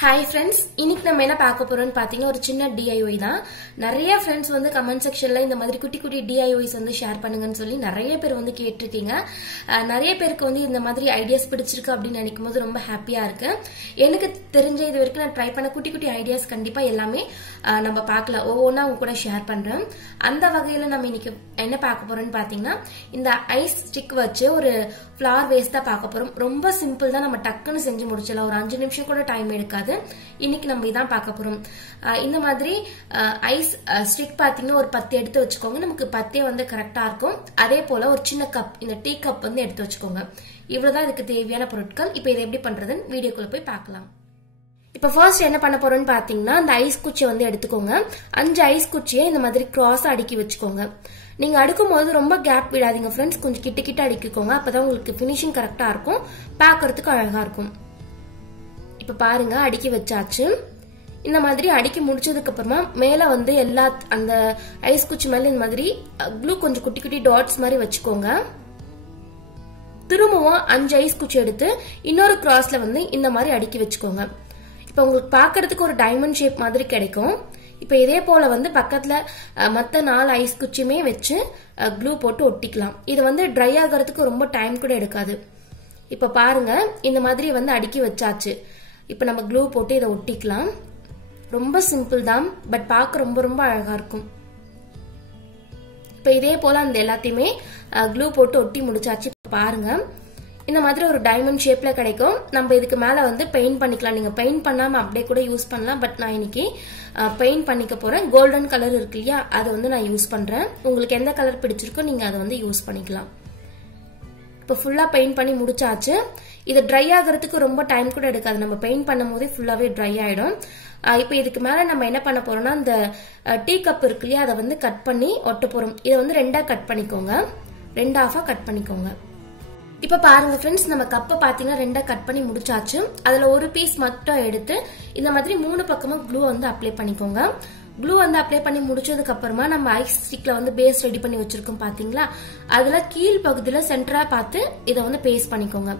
Hi friends, இன்னைக்கு நம்ம என்ன பார்க்க போறோம்னு பாத்தீங்கன்னா ஒரு சின்ன DIY தான். நிறைய friends வந்து கமெண்ட் செக்ஷன்ல இந்த மாதிரி குட்டி குட்டி DIYs வந்து ஷேர் பண்ணுங்கன்னு சொல்லி நிறைய பேர் வந்து கேட்டிருக்கீங்க. நிறைய பேருக்கு வந்து இந்த மாதிரி ஐடியாஸ் பிடிச்சிருக்கு அப்படி நினைக்கும்போது ரொம்ப ஹாப்பியா இருக்கு. எனக்கு தெரிஞ்ச இது வரைக்கும் நான் ட்ரை பண்ண குட்டி குட்டி ஐடியாஸ் கண்டிப்பா எல்லாமே நம்ம பார்க்கலாம். ஒவ்வொன்றா உங்க கூட ஷேர் பண்றேன். அந்த வகையில நம்ம இன்னைக்கு என்ன பார்க்க போறோம்னு பாத்தீங்கன்னா இந்த ஐஸ் ஸ்டிக் வச்சு ஒரு ஃப்ளவர் வேஸ்ட் தான் பார்க்க போறோம். ரொம்ப சிம்பிள் தான், நம்ம டக்குன்னு செஞ்சு முடிச்சிடலாம். ஒரு 5 நிமிஷம் கூட டைம் எடுக்காது. இன்னைக்கு நம்ம இதான் பார்க்க போறோம். இந்த மாதிரி ஐஸ் ஸ்டிக் பாத்தீங்கன்னா ஒரு 10 எடுத்து வச்சுக்கோங்க. நமக்கு 10 வந்து கரெக்டா இருக்கும். அதே போல ஒரு சின்ன கப், இந்த டீ கப் வந்து எடுத்து வச்சுக்கோங்க. இவ்வளவுதான் இதுக்கு தேவையான பொருட்கள். இப்போ இதை எப்படி பண்றதுன்னு வீடியோக்குள்ள போய் பார்க்கலாம். இப்ப ஃபர்ஸ்ட் என்ன பண்ண போறோம்னு பாத்தீங்கன்னா இந்த ஐஸ் குச்சியை வந்து எடுத்துக்கோங்க. 5 ஐஸ் குச்சியை இந்த மாதிரி கிராஸ் அடுக்கி வச்சுக்கோங்க. நீங்க அடுக்கும் போது ரொம்ப கேப் விடாதீங்க ஃப்ரெண்ட்ஸ், கொஞ்சம் கிட்ட கிட்ட அடுக்கிக்கோங்க. அப்பதான் உங்களுக்கு பினிஷிங் கரெக்டா இருக்கும், பார்க்கறதுக்கு அழகா இருக்கும். இப்ப பாருங்க அடுக்கி வச்சாச்சு. இந்த மாதிரி அடுக்கி முடிச்சதுக்கு அப்புறமா மேல வந்து எல்லா அந்த ஐஸ் குச்சி மேல இந்த மாதிரி க்ளூ கொஞ்சம் குட்டி குட்டி டாட்ஸ் மாதிரி வச்சுக்கோங்க. திரும்பவும் 5 ஐஸ் குச்சி எடுத்து இன்னொரு கிராஸ்ல வந்து இந்த மாதிரி அடுக்கி வச்சுக்கோங்க. இப்ப உங்களுக்கு பாக்குறதுக்கு ஒரு டைமண்ட் ஷேப் மாதிரி கிடைக்கும். இப்ப இதே போல வந்து பக்கத்துல மத்த 4 ஐஸ் குச்சியுமே வச்சு க்ளூ போட்டு ஒட்டிக்கலாம். இது வந்து ட்ரை ஆகிறதுக்கு ரொம்ப டைம் கூட எடுக்காது. இப்ப பாருங்க இந்த மாதிரி வந்து அடுக்கி வச்சாச்சு. இப்ப நம்ம க்ளூ போட்டு இதை ஒட்டிக்கலாம். ரொம்ப சிம்பிள் தான், பட் பார்க்க ரொம்ப ரொம்ப அழகா இருக்கும். இப்ப இதே போல அந்த எல்லாத்தையுமே க்ளூ போட்டு ஒட்டி முடிச்சாச்சு. பாருங்க இந்த மாதிரி ஒரு டைமண்ட் ஷேப்ல கிடைக்கும். நம்ம இதுக்கு மேல வந்து பெயிண்ட் பண்ணிக்கலாம். நீங்க பெயிண்ட் பண்ணாம அப்படியே கூட யூஸ் பண்ணலாம். பட் நான் இன்னைக்கு பெயிண்ட் பண்ணிக்க போறேன். கோல்டன் கலர் இருக்கு இல்லையா, அது வந்து நான் யூஸ் பண்றேன். உங்களுக்கு எந்த கலர் பிடிச்சிருக்கோ நீங்க அதை வந்து யூஸ் பண்ணிக்கலாம். இப்ப ஃபுல்லா பெயிண்ட் பண்ணி முடிச்சாச்சு. இது ட்ரை ஆகிறதுக்கு ரொம்ப டைம் கூட எடுக்காது. நம்ம பெயிண்ட் பண்ணும் போதே ஃபுல்லாவே ட்ரை ஆயிடும். இப்ப இதுக்கு மேல நம்ம என்ன பண்ண போறோம்னா இந்த டீ கப் இருக்கு இல்லையா, அதை வந்து கட் பண்ணி ஒட்ட போறோம். இதை வந்து 2ஆ கட் பண்ணிக்கோங்க. 2 ஆஃபா கட் பண்ணிக்கோங்க. இப்ப பாருங்க ஃப்ரெண்ட்ஸ், நம்ம கப்பை பாத்தீங்கன்னா 2ஆ கட் பண்ணி முடிச்சாச்சு. அதுல ஒரு பீஸ் மட்டும் எடுத்து இந்த மாதிரி 3 பக்கமும் க்ளூ வந்து அப்ளை பண்ணிக்கோங்க. க்ளூ வந்து அப்ளை பண்ணி முடிச்சதுக்கு அப்புறமா நம்ம ஐஸ் ஸ்டிக்ல வந்து பேஸ் ரெடி பண்ணி வச்சிருக்கோம் பாத்தீங்களா, அதுல கீழ் பகுதியில சென்டரா பார்த்து இதை வந்து பேஸ்ட் பண்ணிக்கோங்க.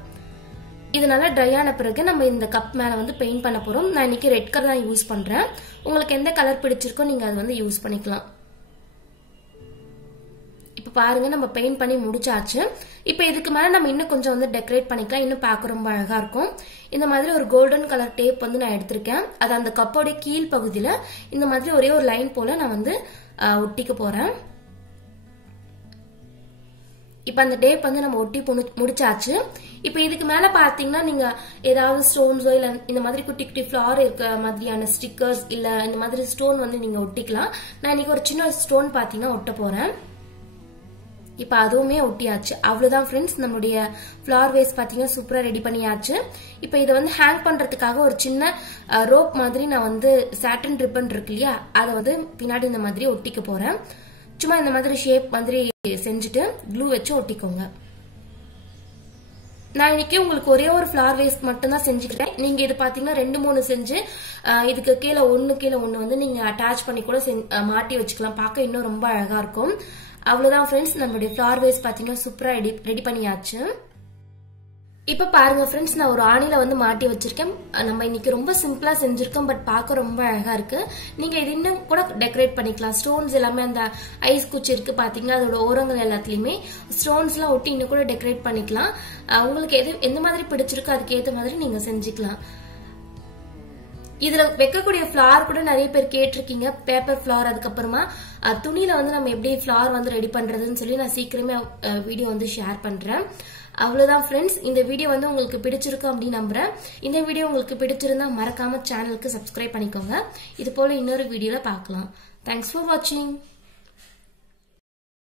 இது நல்லா ட்ரை ஆன பிறகு நம்ம இந்த கப் மேல வந்து பெயிண்ட் பண்ண போறோம். நான் இன்னைக்கு ரெட் கலர் தான் யூஸ் பண்றேன். உங்களுக்கு எந்த கலர் பிடிச்சிருக்கோ நீங்க அது வந்து யூஸ் பண்ணிக்கலாம். இப்ப பாருங்க நம்ம பெயிண்ட் பண்ணி முடிச்சாச்சு. இப்ப இதுக்கு மேல நம்ம இன்னும் கொஞ்சம் வந்து டெக்கரேட் பண்ணிக்கலாம். இன்னும் பார்க்க ரொம்ப அழகா இருக்கும். இந்த மாதிரி ஒரு கோல்டன் கலர் டேப் வந்து நான் எடுத்திருக்கேன். அது அந்த கப்போட கீழ் பகுதியில இந்த மாதிரி ஒரே ஒரு லைன் போல நான் வந்து ஒட்டிக்க போறேன். இப்ப அந்த டேப் வந்து நம்ம ஒட்டி முடிச்சாச்சு. இப்ப இதுக்கு மேல பாத்தீங்கன்னா நீங்க ஏதாவது ஸ்டோன்ஸோ இல்ல இந்த மாதிரி குட்டி குட்டி ஃபிளவர் இருக்க மாதிரியான ஸ்டிக்கர்ஸ் இல்ல இந்த மாதிரி ஸ்டோன் வந்து நீங்க ஒட்டிக்கலாம். நான் இன்னைக்கு ஒரு சின்ன ஸ்டோன் பாத்தீங்கன்னா ஒட்ட போறேன். இப்ப அதுவுமே ஒட்டியாச்சு. அவ்வளவுதான் ஃப்ரெண்ட்ஸ், நம்மளுடைய ஃபிளவர் வேஸ் பாத்தீங்கன்னா சூப்பரா ரெடி பண்ணியாச்சு. இப்ப இதை வந்து ஹேங் பண்றதுக்காக ஒரு சின்ன ரோப் மாதிரி நான் வந்து சாட்டன் ரிப்பன் இருக்கு இல்லையா, அதை வந்து பின்னாடி இந்த மாதிரி ஒட்டிக்க போறேன். சும்மா இந்த மாதிரி ஷேப் மாதிரி செஞ்சுட்டு க்ளூ வச்சு ஒட்டிக்கோங்க. நான் இன்னைக்கு உங்களுக்கு ஒரே ஒரு ஃபிளவர் வேஸ்ட் மட்டும் தான் செஞ்சுக்கிட்டேன். நீங்க இது பாத்தீங்கன்னா 2-3 செஞ்சு இதுக்கு கீழே ஒண்ணு வந்து நீங்க அட்டாச் பண்ணி கூட மாட்டி வச்சுக்கலாம். பார்க்க இன்னும் ரொம்ப அழகா இருக்கும். அவ்வளவுதான் ஃப்ரெண்ட்ஸ், நம்மளுடைய ஃபிளவர் வேஸ் பாத்தீங்கன்னா சூப்பரா ரெடி பண்ணியாச்சு. இப்ப பாருங்க ஃப்ரெண்ட்ஸ், நான் ஒரு ஆணில வந்து மாட்டி வச்சிருக்கேன். நம்ம இன்னைக்கு ரொம்ப சிம்பிளா செஞ்சிருக்கோம், பட் பார்க்க ரொம்ப அழகா இருக்கு. நீங்க இது இன்னும் கூட டெக்கரேட் பண்ணிக்கலாம். ஸ்டோன்ஸ் எல்லாமே அந்த ஐஸ் குச்சி இருக்கு பாத்தீங்கன்னா, அதோட ஓரங்கள் எல்லாத்துலயுமே ஸ்டோன்ஸ் எல்லாம் ஒட்டி இன்னும் கூட டெக்கரேட் பண்ணிக்கலாம். உங்களுக்கு எந்த மாதிரி பிடிச்சிருக்கோ அதுக்கு ஏத்த மாதிரி நீங்க செஞ்சுக்கலாம். இதுல வைக்கக்கூடிய ஃபிளவர் கூட நிறைய பேர் கேட்டிருக்கீங்க, பேப்பர் ஃபிளவர். அதுக்கப்புறமா துணியில வந்து நம்ம எப்படி ஃபிளவர் வந்து ரெடி பண்றதுன்னு சொல்லி நான் சீக்கிரமே வீடியோ வந்து ஷேர் பண்றேன். அவ்வளவுதான் ஃப்ரெண்ட்ஸ், இந்த வீடியோ வந்து உங்களுக்கு பிடிச்சிருக்கும் அப்படின்னு நம்புறேன். இந்த வீடியோ உங்களுக்கு பிடிச்சிருந்தா மறக்காம சேனலுக்கு சப்ஸ்கிரைப் பண்ணிக்கோங்க. இது போல இன்னொரு வீடியோல பார்க்கலாம். தேங்க்ஸ் ஃபார் வாட்சிங்.